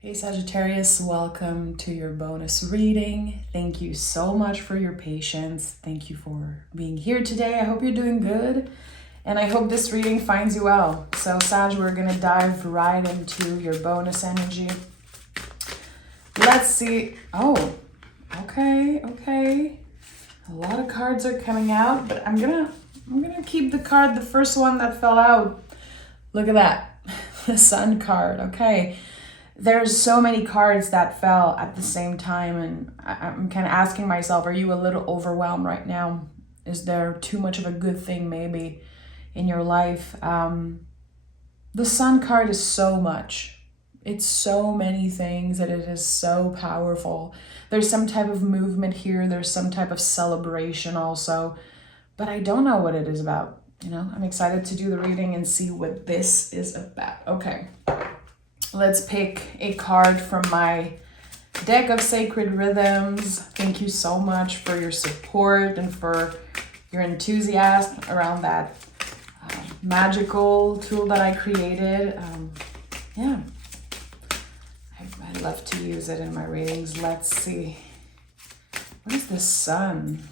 Hey Sagittarius, welcome to your bonus reading. Thank you so much for your patience. Thank you for being here today. I hope you're doing good and I hope this reading finds you well. So Sag, we're gonna dive right into your bonus energy. Let's see. Oh, okay. A lot of cards are coming out, but I'm gonna keep the card, the first one that fell out. Look at that, the Sun card. Okay. There's so many cards that fell at the same time, and I'm kind of asking myself, are you a little overwhelmed right now? Is there too much of a good thing maybe in your life? The Sun card is so much. It's so many things that it is so powerful. There's some type of movement here. There's some type of celebration also, but I don't know what it is about. I'm excited to do the reading and see what this is about. Okay. Let's pick a card from my deck of Sacred Rhythms. Thank you so much for your support and for your enthusiasm around that magical tool that I created. I love to use it in my readings. Let's see. What is the Sun?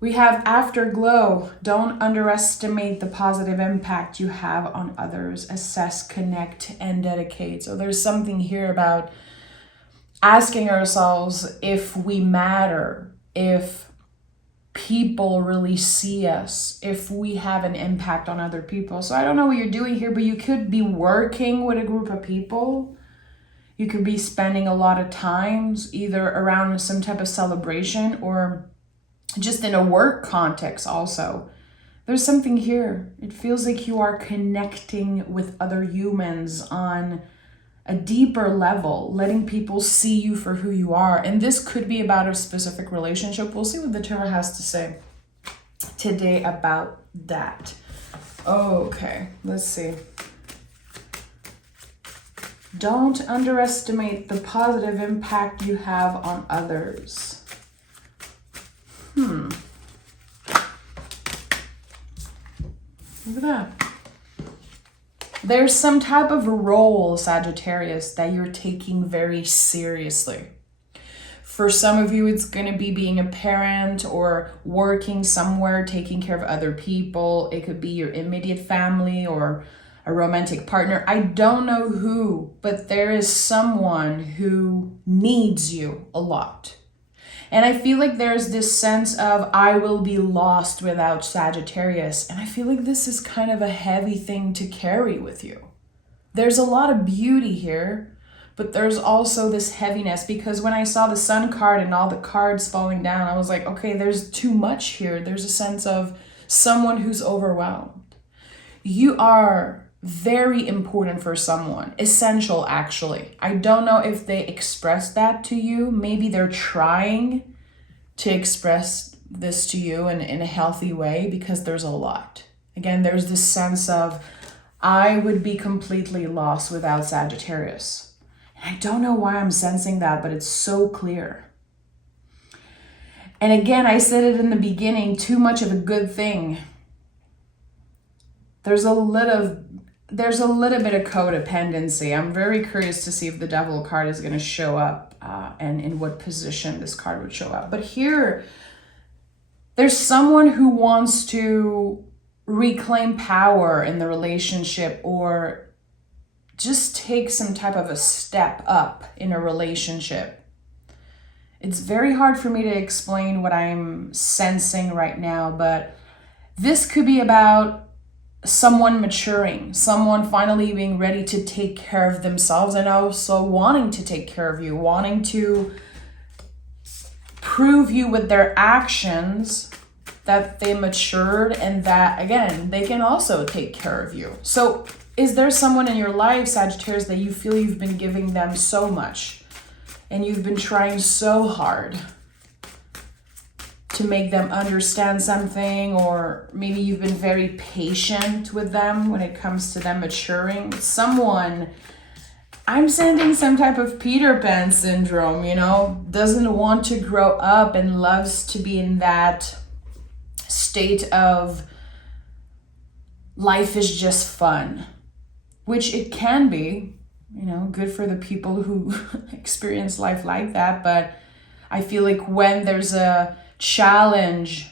We have Afterglow. Don't underestimate the positive impact you have on others. Assess, connect, and dedicate. So there's something here about asking ourselves if we matter, if people really see us, if we have an impact on other people. So I don't know what you're doing here, but you could be working with a group of people. You could be spending a lot of times either around some type of celebration or just in a work context also. There's something here. It feels like you are connecting with other humans on a deeper level, letting people see you for who you are. And this could be about a specific relationship. We'll see what the tarot has to say today about that. Okay, let's see. Don't underestimate the positive impact you have on others. Look at that. There's some type of role, Sagittarius, that you're taking very seriously. For some of you, it's going to be being a parent or working somewhere, taking care of other people. It could be your immediate family or a romantic partner. I don't know who, but there is someone who needs you a lot. And I feel like there's this sense of I will be lost without Sagittarius. And I feel like this is kind of a heavy thing to carry with you. There's a lot of beauty here, but there's also this heaviness, because when I saw the Sun card and all the cards falling down, I was like, okay, there's too much here. There's a sense of someone who's overwhelmed. You are very important for someone, essential actually. I don't know if they express that to you. Maybe they're trying to express this to you in a healthy way, because there's a lot. Again, there's this sense of I would be completely lost without Sagittarius. And I don't know why I'm sensing that, but it's so clear. And again, I said it in the beginning, too much of a good thing. There's a little bit of codependency. I'm very curious to see if the Devil card is going to show up and in what position this card would show up. But here, there's someone who wants to reclaim power in the relationship or just take some type of a step up in a relationship. It's very hard for me to explain what I'm sensing right now, but this could be about someone maturing, someone finally being ready to take care of themselves and also wanting to take care of you, wanting to prove you with their actions that they matured and that, again, they can also take care of you. So is there someone in your life, Sagittarius, that you feel you've been giving them so much and you've been trying so hard to make them understand something, or maybe you've been very patient with them when it comes to them maturing? Someone, I'm sending some type of Peter Pan syndrome, doesn't want to grow up and loves to be in that state of life is just fun, which it can be, You know, good for the people who experience life like that. But I feel like when there's a challenge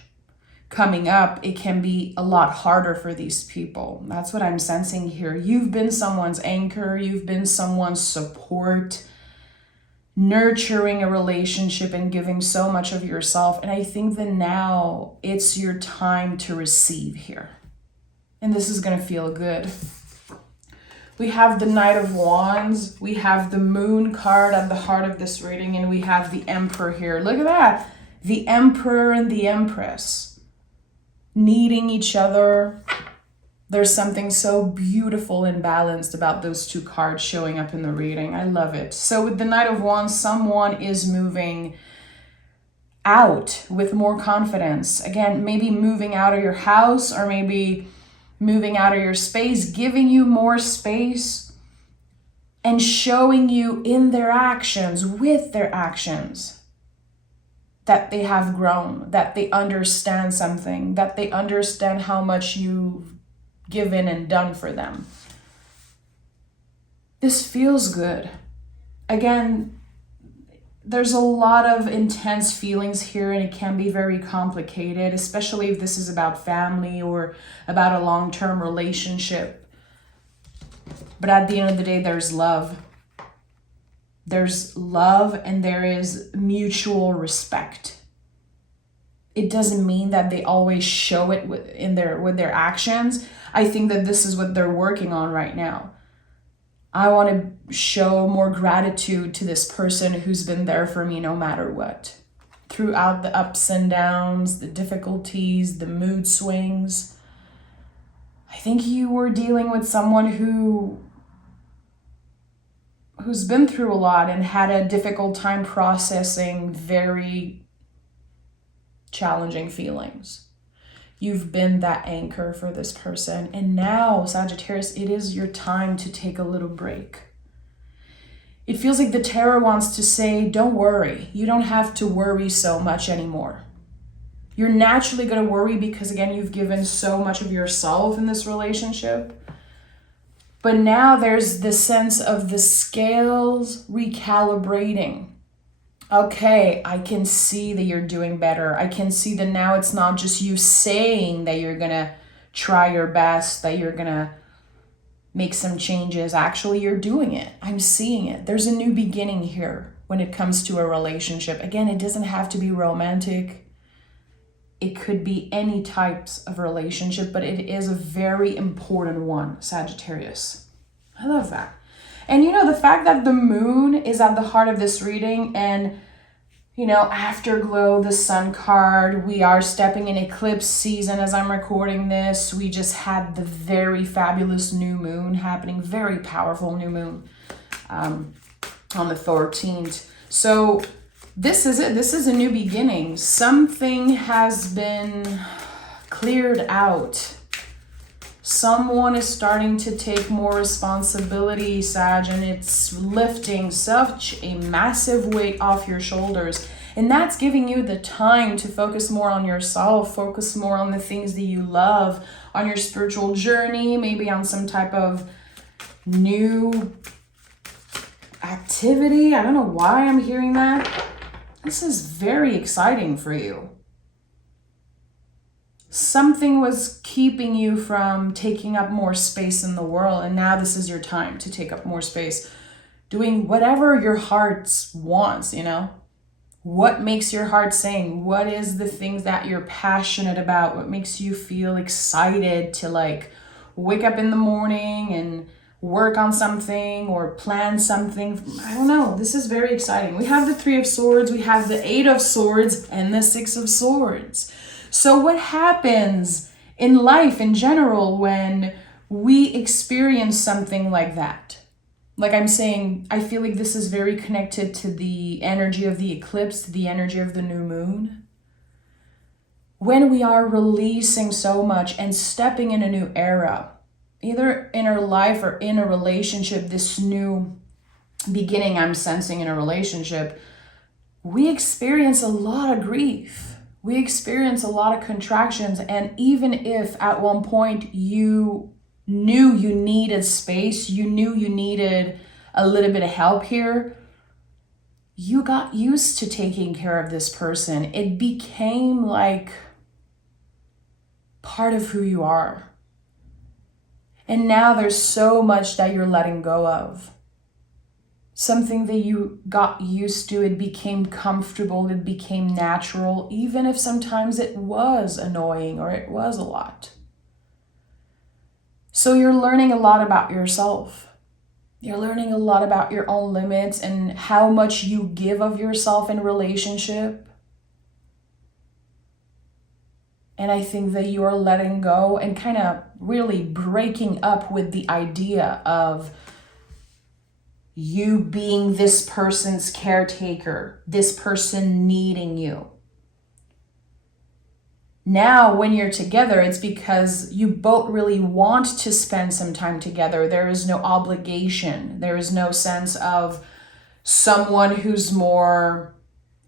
coming up, it can be a lot harder for these people. That's what I'm sensing here. You've been someone's anchor, you've been someone's support, nurturing a relationship and giving so much of yourself. And I think that now it's your time to receive here. And this is going to feel good. We have the Knight of Wands, we have the Moon card at the heart of this reading, and we have the Emperor here. Look at that. The Emperor and the Empress needing each other. There's something so beautiful and balanced about those two cards showing up in the reading. I love it. So with the Knight of Wands, someone is moving out with more confidence. Again, maybe moving out of your house, or maybe moving out of your space, giving you more space and showing you in their actions, with their actions, that they have grown, that they understand something, that they understand how much you've given and done for them. This feels good. Again, there's a lot of intense feelings here, and it can be very complicated, especially if this is about family or about a long-term relationship. But at the end of the day, there's love. There's love and there is mutual respect. It doesn't mean that they always show it with their actions. I think that this is what they're working on right now. I want to show more gratitude to this person who's been there for me no matter what. Throughout the ups and downs, the difficulties, the mood swings. I think you were dealing with someone who's been through a lot and had a difficult time processing very challenging feelings. You've been that anchor for this person. And now, Sagittarius, it is your time to take a little break. It feels like the tarot wants to say, don't worry. You don't have to worry so much anymore. You're naturally going to worry because, again, you've given so much of yourself in this relationship. But now there's the sense of the scales recalibrating. Okay, I can see that you're doing better. I can see that now it's not just you saying that you're gonna try your best, that you're gonna make some changes. Actually, you're doing it. I'm seeing it. There's a new beginning here when it comes to a relationship. Again, it doesn't have to be romantic. It could be any types of relationship, but it is a very important one, Sagittarius. I love that. And you know, the fact that the moon is at the heart of this reading, and you know, Afterglow, the sun card, we are stepping in eclipse season as I'm recording this. We just had the very fabulous new moon happening, very powerful new moon on the 13th. So this is it. This is a new beginning. Something has been cleared out. Someone is starting to take more responsibility, Sag, and it's lifting such a massive weight off your shoulders. And that's giving you the time to focus more on yourself, focus more on the things that you love, on your spiritual journey, maybe on some type of new activity. I don't know why I'm hearing that. This is very exciting for you. Something was keeping you from taking up more space in the world, and now this is your time to take up more space, doing whatever your heart wants, you know? What makes your heart sing? What is the things that you're passionate about? What makes you feel excited to like wake up in the morning and work on something or plan something? I don't know. This is very exciting. We have the 3 of Swords, we have the 8 of Swords, and the 6 of Swords. So what happens in life in general when we experience something like that? Like I'm saying, I feel like this is very connected to the energy of the eclipse, the energy of the new moon. When we are releasing so much and stepping in a new era, either in our life or in a relationship, this new beginning I'm sensing in a relationship, we experience a lot of grief. We experience a lot of contractions, and even if at one point you knew you needed space, you knew you needed a little bit of help here. You got used to taking care of this person. It became like part of who you are. And now there's so much that you're letting go of. Something that you got used to, it became comfortable, it became natural, even if sometimes it was annoying or it was a lot. So you're learning a lot about yourself. You're learning a lot about your own limits and how much you give of yourself in relationship. And I think that you are letting go and kind of really breaking up with the idea of you being this person's caretaker, this person needing you. Now, when you're together, it's because you both really want to spend some time together. There is no obligation. There is no sense of someone who's more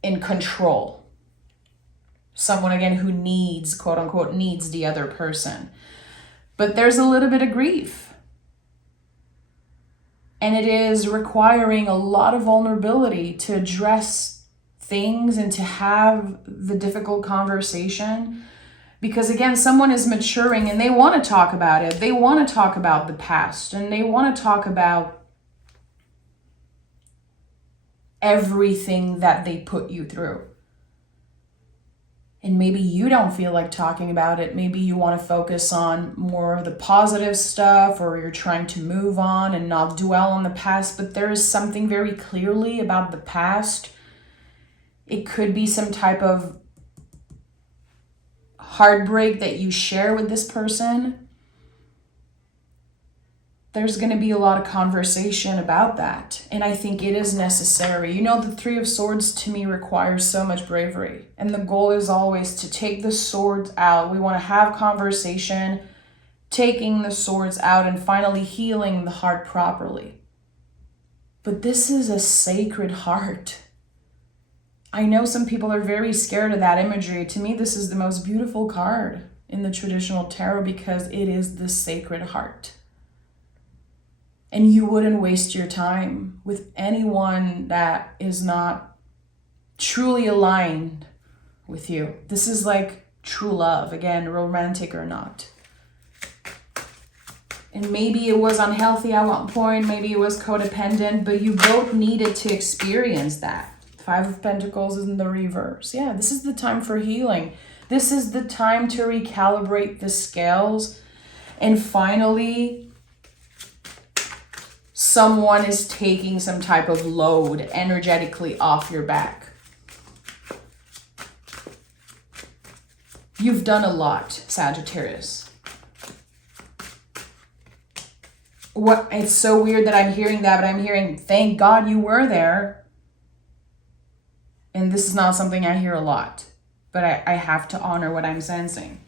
in control. Someone, again, who needs, quote unquote, needs the other person. But there's a little bit of grief. And it is requiring a lot of vulnerability to address things and to have the difficult conversation. Because again, someone is maturing and they want to talk about it. They want to talk about the past and they want to talk about everything that they put you through. And maybe you don't feel like talking about it. Maybe you want to focus on more of the positive stuff, or you're trying to move on and not dwell on the past. But there is something very clearly about the past. It could be some type of heartbreak that you share with this person. There's going to be a lot of conversation about that. And I think it is necessary. You know, the Three of Swords to me requires so much bravery. And the goal is always to take the swords out. We want to have conversation, taking the swords out and finally healing the heart properly. But this is a sacred heart. I know some people are very scared of that imagery. To me, this is the most beautiful card in the traditional tarot because it is the sacred heart. And you wouldn't waste your time with anyone that is not truly aligned with you. This is like true love, again, romantic or not. And maybe it was unhealthy at one point, maybe it was codependent, but you both needed to experience that. Five of Pentacles is in the reverse. Yeah, this is the time for healing. This is the time to recalibrate the scales. And finally, someone is taking some type of load energetically off your back. You've done a lot, Sagittarius. It's so weird that I'm hearing that, but I'm hearing, thank God you were there. And this is not something I hear a lot, but I have to honor what I'm sensing.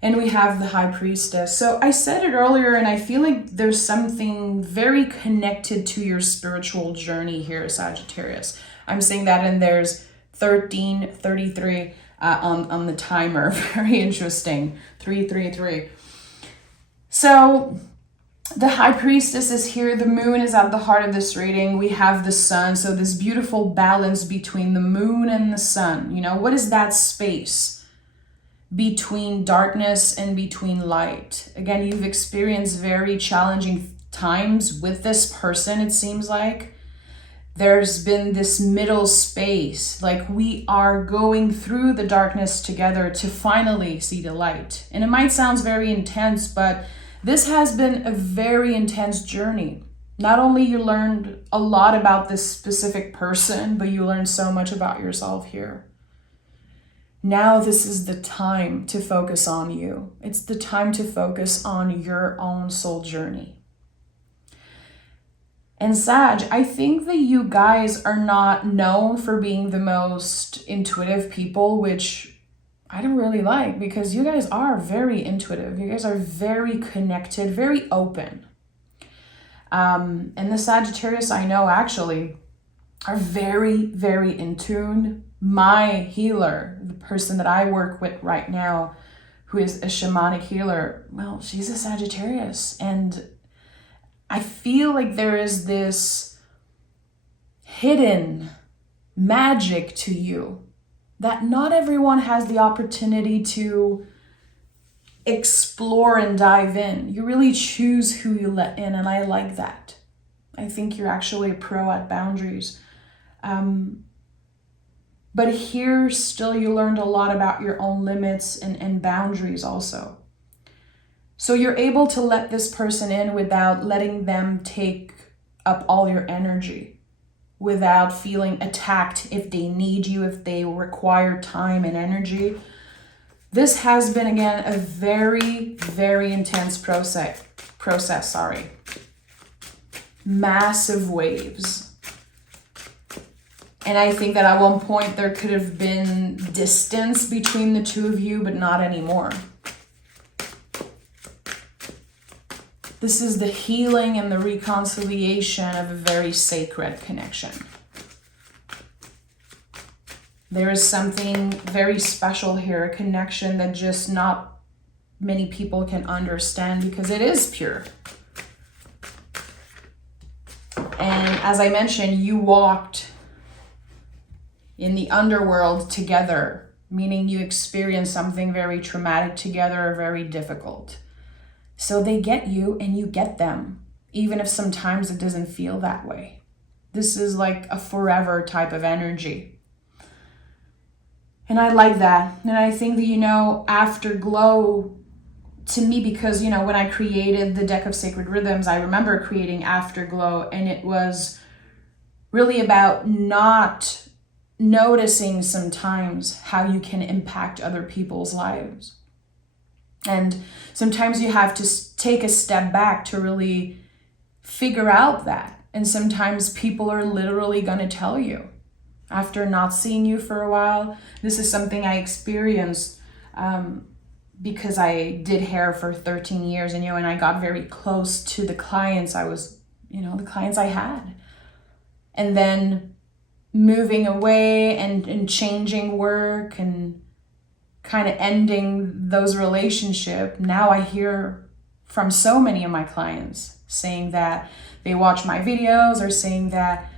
And we have the High Priestess. So I said it earlier, and I feel like there's something very connected to your spiritual journey here, Sagittarius. I'm saying that, and there's 1333 on the timer. Very interesting. 333. So the High Priestess is here. The moon is at the heart of this reading. We have the sun. So this beautiful balance between the moon and the sun. You know, what is that space between darkness and between light? Again, you've experienced very challenging times with this person, it seems like. There's been this middle space, like we are going through the darkness together to finally see the light. And it might sound very intense, but this has been a very intense journey. Not only you learned a lot about this specific person, but you learned so much about yourself here. Now this is the time to focus on you. It's the time to focus on your own soul journey. And Sag, I think that you guys are not known for being the most intuitive people, which I don't really like, because you guys are very intuitive. You guys are very connected, very open. And the Sagittarius I know actually are very, very in tune. My healer, the person that I work with right now, who is a shamanic healer, well, she's a Sagittarius. And I feel like there is this hidden magic to you that not everyone has the opportunity to explore and dive in. You really choose who you let in, and I like that. I think you're actually a pro at boundaries. But here still you learned a lot about your own limits and boundaries also. So you're able to let this person in without letting them take up all your energy, without feeling attacked if they need you, if they require time and energy. This has been, again, a very, very intense process. Massive waves. And I think that at one point there could have been distance between the two of you, but not anymore. This is the healing and the reconciliation of a very sacred connection. There is something very special here, a connection that just not many people can understand because it is pure. And as I mentioned, you walked in the underworld together, meaning you experienced something very traumatic together or very difficult. So they get you and you get them, even if sometimes it doesn't feel that way. This is like a forever type of energy. And I like that. And I think that, Afterglow, to me, because, when I created the deck of sacred rhythms, I remember creating Afterglow, and it was really about not noticing sometimes how you can impact other people's lives. And sometimes you have to take a step back to really figure out that. And sometimes people are literally going to tell you after not seeing you for a while. This is something I experienced because I did hair for 13 years and I got very close to the clients the clients I had. And then moving away and changing work and kind of ending those relationships, now I hear from so many of my clients saying that they watch my videos or saying that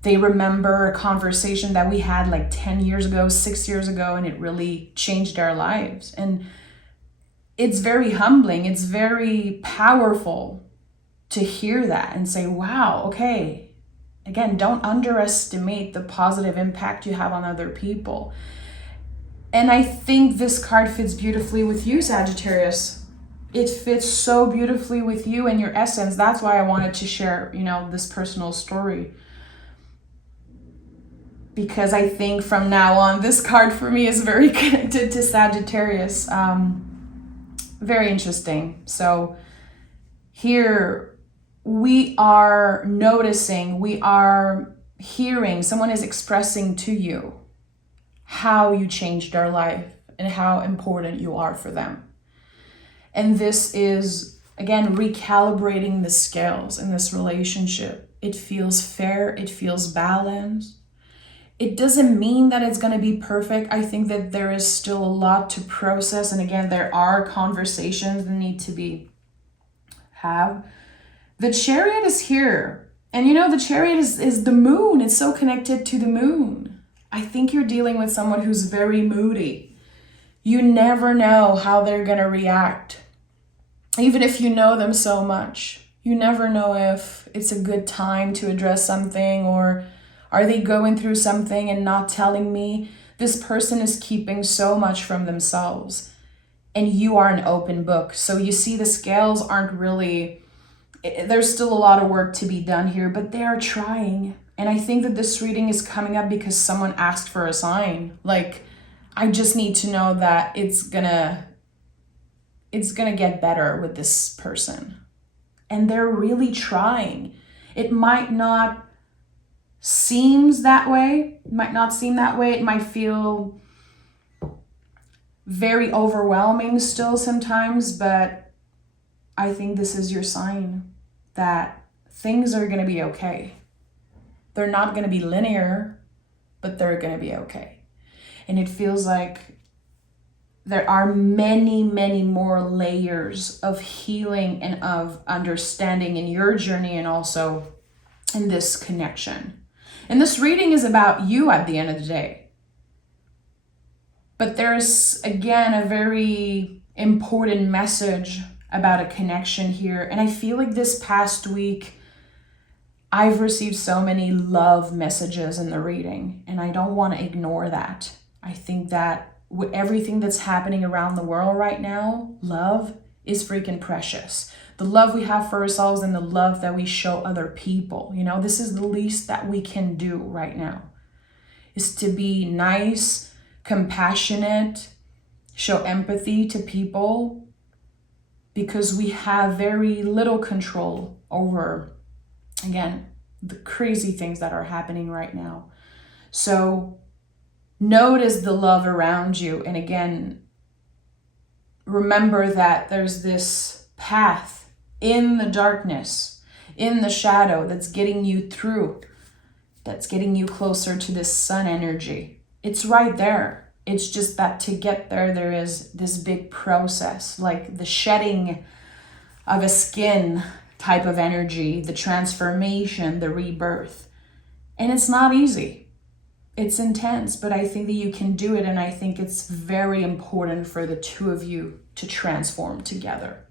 they remember a conversation that we had like 10 years ago, 6 years ago, and it really changed their lives. And it's very humbling. It's very powerful to hear that and say, wow, okay. Again, don't underestimate the positive impact you have on other people. And I think this card fits beautifully with you, Sagittarius. It fits so beautifully with you and your essence. That's why I wanted to share, this personal story. Because I think from now on, this card for me is very connected to Sagittarius. Very interesting. So here we are noticing, we are hearing, someone is expressing to you how you changed their life and how important you are for them. And this is, again, recalibrating the scales in this relationship. It feels fair, it feels balanced. It doesn't mean that it's going to be perfect. I think that there is still a lot to process. And again, there are conversations that need to be have. The Chariot is here. And the Chariot is the moon. It's so connected to the moon. I think you're dealing with someone who's very moody. You never know how they're going to react. Even if you know them so much, you never know if it's a good time to address something, or are they going through something and not telling me? This person is keeping so much from themselves, and you are an open book. So you see, the scales aren't really, there's still a lot of work to be done here, but they are trying. And I think that this reading is coming up because someone asked for a sign. Like, I just need to know that it's gonna get better with this person. And they're really trying. It might not seem that way. It might feel very overwhelming still sometimes, but I think this is your sign that things are gonna be okay. They're not going to be linear, but they're going to be okay. And it feels like there are many, many more layers of healing and of understanding in your journey and also in this connection. And this reading is about you at the end of the day. But there's, again, a very important message about a connection here. And I feel like this past week, I've received so many love messages in the reading, and I don't want to ignore that. I think that with everything that's happening around the world right now, love is freaking precious. The love we have for ourselves and the love that we show other people, you know, this is the least that we can do right now, is to be nice, compassionate, show empathy to people, because we have very little control over, again, the crazy things that are happening right now. So notice the love around you. And again, remember that there's this path in the darkness, in the shadow, that's getting you through, that's getting you closer to this sun energy. It's right there. It's just that to get there, there is this big process, like the shedding of a skin type of energy, the transformation, the rebirth. And it's not easy. It's intense, but I think that you can do it. And I think it's very important for the two of you to transform together.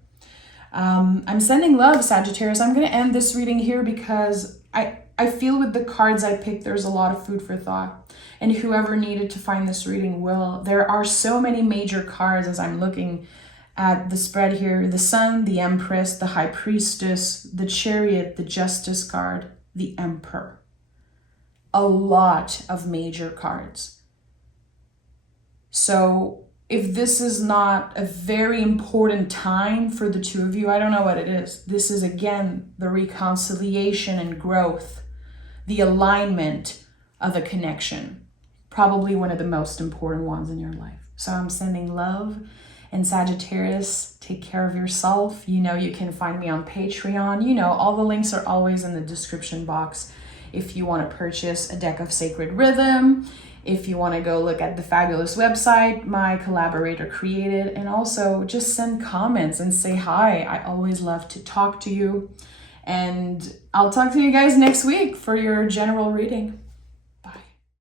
I'm sending love, Sagittarius. I'm going to end this reading here because I feel with the cards I picked, there's a lot of food for thought. And whoever needed to find this reading will. There are so many major cards as I'm looking at the spread here. The Sun, the Empress, the High Priestess, the Chariot, the Justice card, the Emperor. A lot of major cards. So if this is not a very important time for the two of you, I don't know what it is. This is, again, the reconciliation and growth, the alignment of a connection. Probably one of the most important ones in your life. So I'm sending love. And Sagittarius, take care of yourself. You know, you can find me on Patreon. You know, all the links are always in the description box. If you want to purchase a deck of Sacred Rhythm, if you want to go look at the fabulous website my collaborator created, and also just send comments and say hi. I always love to talk to you. And I'll talk to you guys next week for your general reading.